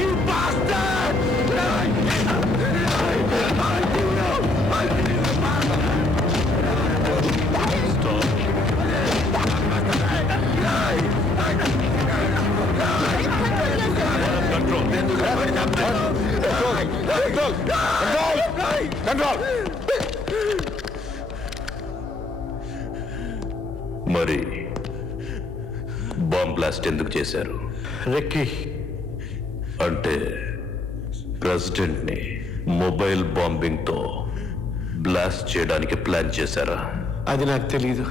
You bastard! Control. మరి bomb blast ఎందుకు చేశారు? రెక్కీ అంటే ప్రెసిడెంట్ ని మొబైల్ బాంబింగ్ తో బ్లాస్ట్ చేయడానికి ప్లాన్ చేశారా? అది నాకు తెలీదు.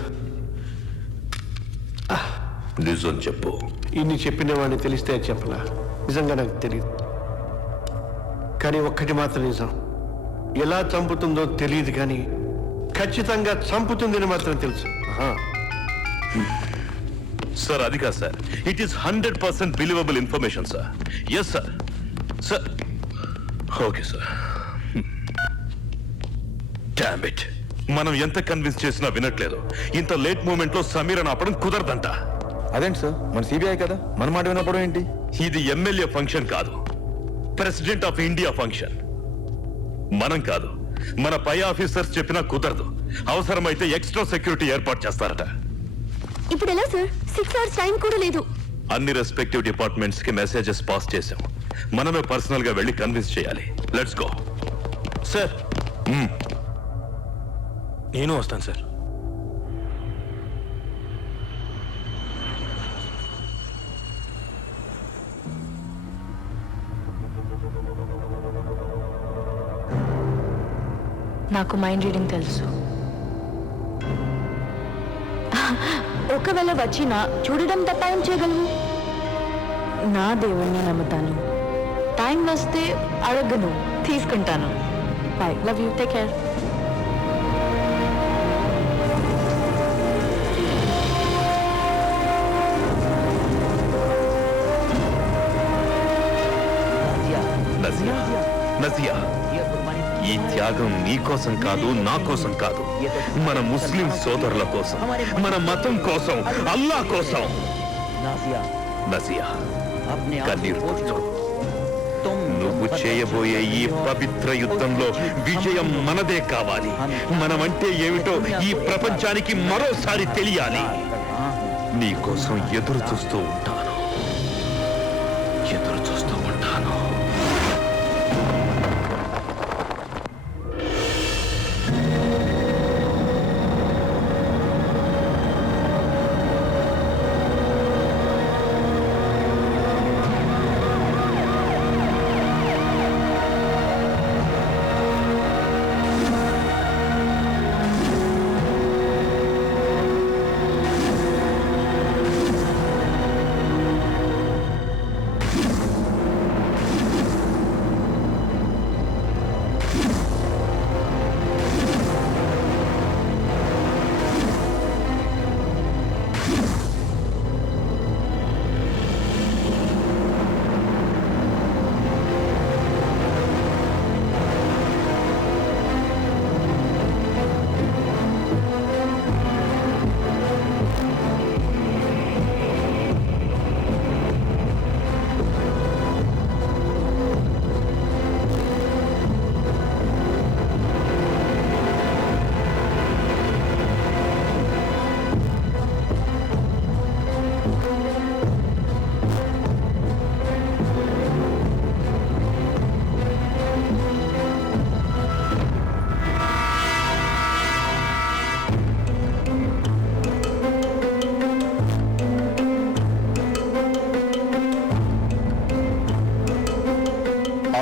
నిజం చెప్పు. ఇన్ని చెప్పిన వాడిని తెలిస్తే చెప్పలా. నిజంగా నాకు తెలియదు. కానీ ఒక్కటి మాత్రం నిజం, ఎలా చంపుతుందో తెలియదు కానీ ఖచ్చితంగా చంపుతుందని మాత్రం తెలుసు. సార్ అది కాదు sir, it is 100% believable information sir. Yes sir. Sir okay sir. Damn it, మనం ఎంత కన్విన్స్ చేసినా వినట్లేదు. ఇంత లేట్ మూమెంట్ లో సమీరను ఆపడం కుదరదంట. అదేంటి సార్, మన సిబిఐ కదా, మన మాట వినప్పుడు ఏంటి? ఇది ఎమ్మెల్యే ఫంక్షన్ కాదు, ప్రెసిడెంట్ ఆఫ్ ఇండియా ఫంక్షన్. మనం కాదు, మన పై ఆఫీసర్స్ చెప్పినా కుదరదు. అవసరమైతే ఎక్స్ట్రా సెక్యూరిటీ ఏర్పాటు చేస్తారట. ఇప్పుడు ఎలా సార్? 6 hours టైం కూడా లేదు. అన్ని రెస్పెక్టివ్ డిపార్ట్మెంట్స్ కి మెసేజెస్ పాస్ చేశాం. మనమే పర్సనల్ గా వెళ్ళి కన్విన్స్ చేయాలి. Let's go. సార్ నేను వస్తాను సార్. నాకు మైండ్ రీడింగ్ తెలుసు. ఒకవేళ వచ్చినా చూడడం తప్ప ఏం చేయగలవు? నా దేవుణ్ణి నమ్ముతాను. టైం వస్తే అడగను, తీసుకుంటాను. Bye, love you, take care. Nazia, ఈ త్యాగం నీ కోసం కాదు, నా కోసం కాదు, మన ముస్లిం సోదరుల కోసం, మన మతం కోసం, అల్లా కోసం. నజియా, కన్నీరు తుడుచు. నువ్వు చేయబోయే ఈ పవిత్ర యుద్ధంలో విజయం మనదే కావాలి. మనమంటే ఏమిటో ఈ ప్రపంచానికి మరోసారి తెలియాలి. నీ కోసం ఎదురు చూస్తూ ఉంటాను, ఎదురు చూస్తూ ఉంటాను.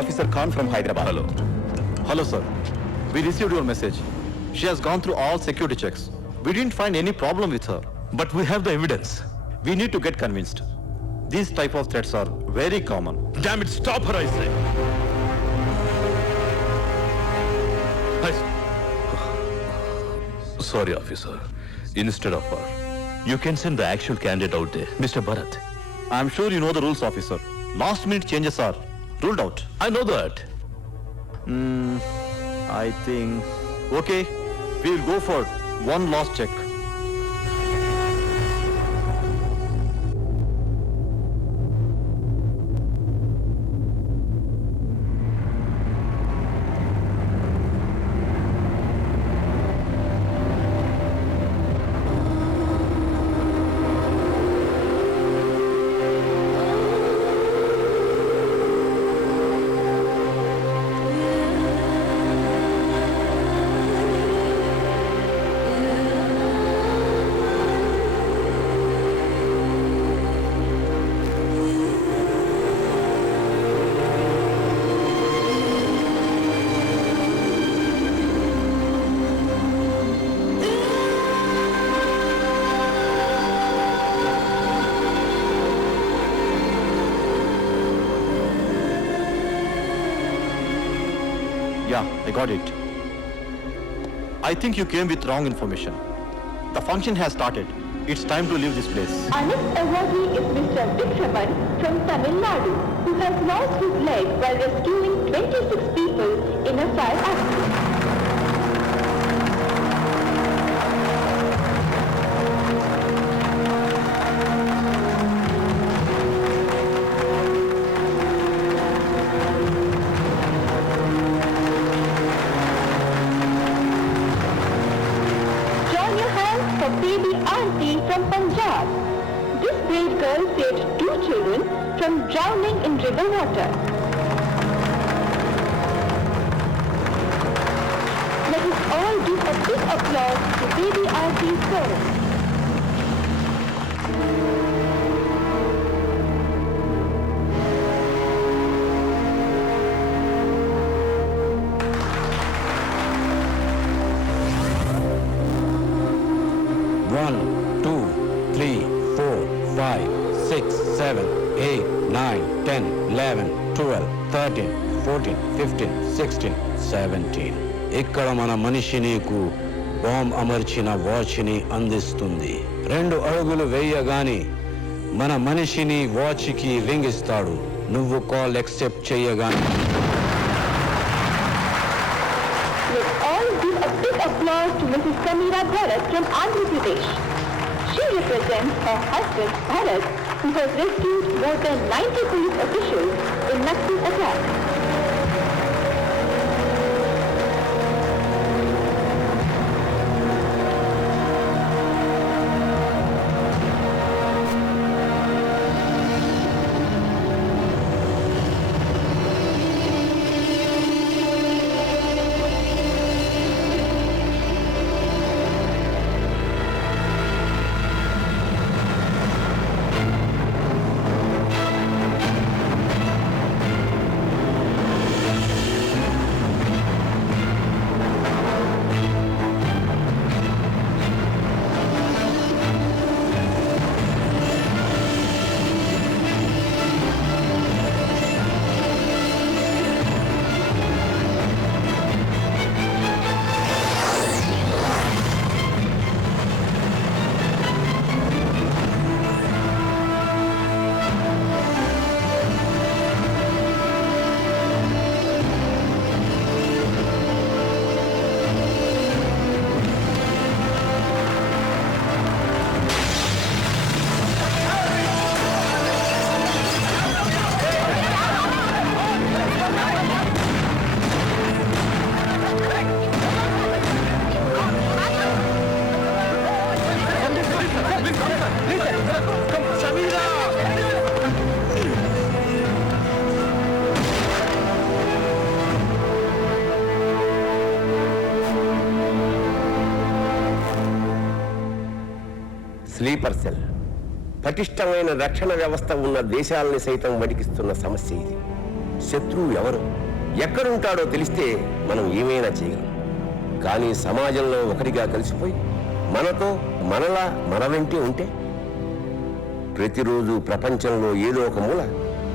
Officer Khan from Hyderabad. Hello. Hello, sir. We received your message. She has gone through all security checks. We didn't find any problem with her. But we have the evidence. We need to get convinced. These type of threats are very common. Damn it, stop her, I say. Sorry, officer. Instead of her, you can send the actual candidate out there, Mr. Bharat. I'm sure you know the rules, officer. Last minute changes are ruled out. I know that. I think... Okay, we'll go for one last check. Yeah, I got it. I think you came with wrong information. The function has started. It's time to leave this place. Our next awardee is Mr. Vikraman from Tamil Nadu, who has lost his leg while rescuing 26 people in a fire accident. Join your hands for baby Auntie from Punjab. This brave girl saved 2 children from drowning in river water. Let us all give a big applause to baby Auntie's parents. One, 2, 3, 4, 5, 6, 7, 8, 9, 10, 11, 12, 13, 14, 15, 16, 17. ఇక్కడ మన మనిషి నీకు bomb అమర్చిన వాచ్ని అందిస్తుంది. 2 అడుగులు వేయగాని మన మనిషిని వాచ్కి ring ఇస్తాడు. నువ్వు కాల్ యాక్సెప్ట్ చేయగాని. Let's all give a big applause to Mrs. Samira Bharat from Andhra Pradesh. She represents her husband Bharat, who has rescued more than 90 police officials in Naxal attack. Sleeper cell పటిష్టమైన రక్షణ వ్యవస్థ ఉన్న దేశాలని సైతం వణికిస్తున్న సమస్య ఇది. శత్రువు ఎవరు, ఎక్కడుంటాడో తెలిస్తే మనం ఏమైనా చేయగలం. కానీ సమాజంలో ఒకటిగా కలిసిపోయి మనతో మనలా మన వెంటే ఉంటే ప్రతిరోజు ప్రపంచంలో ఏదో ఒక మూల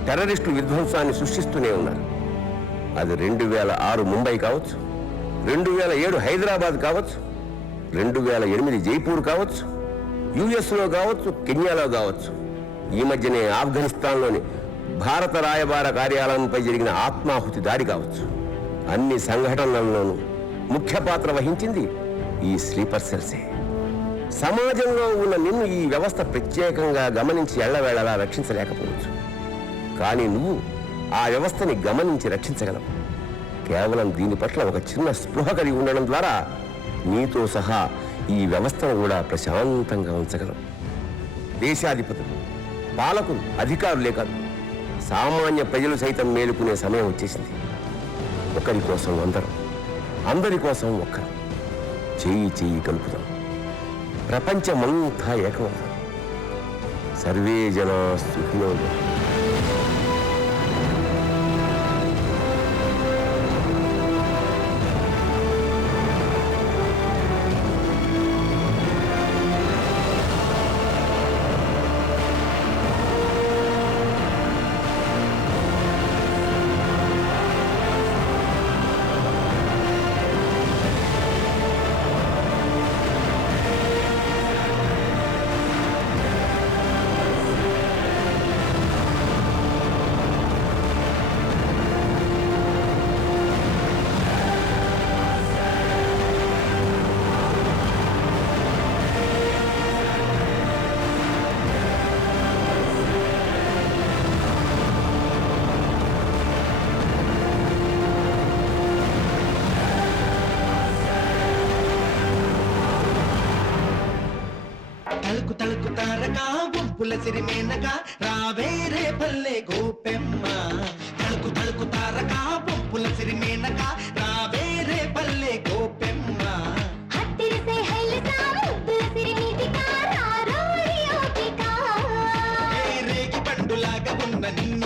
టెర్రరిస్టులు విధ్వంసాన్ని సృష్టిస్తూనే ఉన్నారు. అది 2006 ముంబై కావచ్చు, 2007 హైదరాబాద్ కావచ్చు, 2008 జైపూర్ కావచ్చు, యుఎస్లో కావచ్చు, కెన్యాలో కావచ్చు. ఈ మధ్యనే ఆఫ్ఘనిస్తాన్లోని భారత రాయబార కార్యాలయంపై జరిగిన ఆత్మాహుతి దాడి కావచ్చు. అన్ని సంఘటనల్లోనూ ముఖ్య పాత్ర వహించింది ఈ స్లీపర్ సెల్సే. సమాజంలో ఉన్న నిన్ను ఈ వ్యవస్థ ప్రత్యేకంగా గమనించి ఎళ్లవేళలా రక్షించలేకపోవచ్చు. కానీ నువ్వు ఆ వ్యవస్థని గమనించి రక్షించగలవు. కేవలం దీని పట్ల ఒక చిన్న స్పృహ కలిగి ఉండడం ద్వారా నీతో సహా ఈ వ్యవస్థను కూడా ప్రశాంతంగా ఉంచగలవు. దేశాధిపతులు, పాలకులు, అధికారులే కాదు, సామాన్య ప్రజలు సైతం మేలుకునే సమయం వచ్చేసింది. ఒకరి కోసం అందరం, అందరి కోసం ఒక్కరు. చెయ్యి చెయ్యి కలుపుదాం, ప్రపంచమంతా ఏకమవుతాం. సర్వే జనా సుఖినో భవంతు. పంపుల సిరిమేనక రావేరే పల్లె గోపెమ్మ తళుకు తళుకు తారక పంపుల సిరిమేనక రావేరే పల్లె గోపెమ్మ రేగి పండులాగా ఉన్న నిన్ను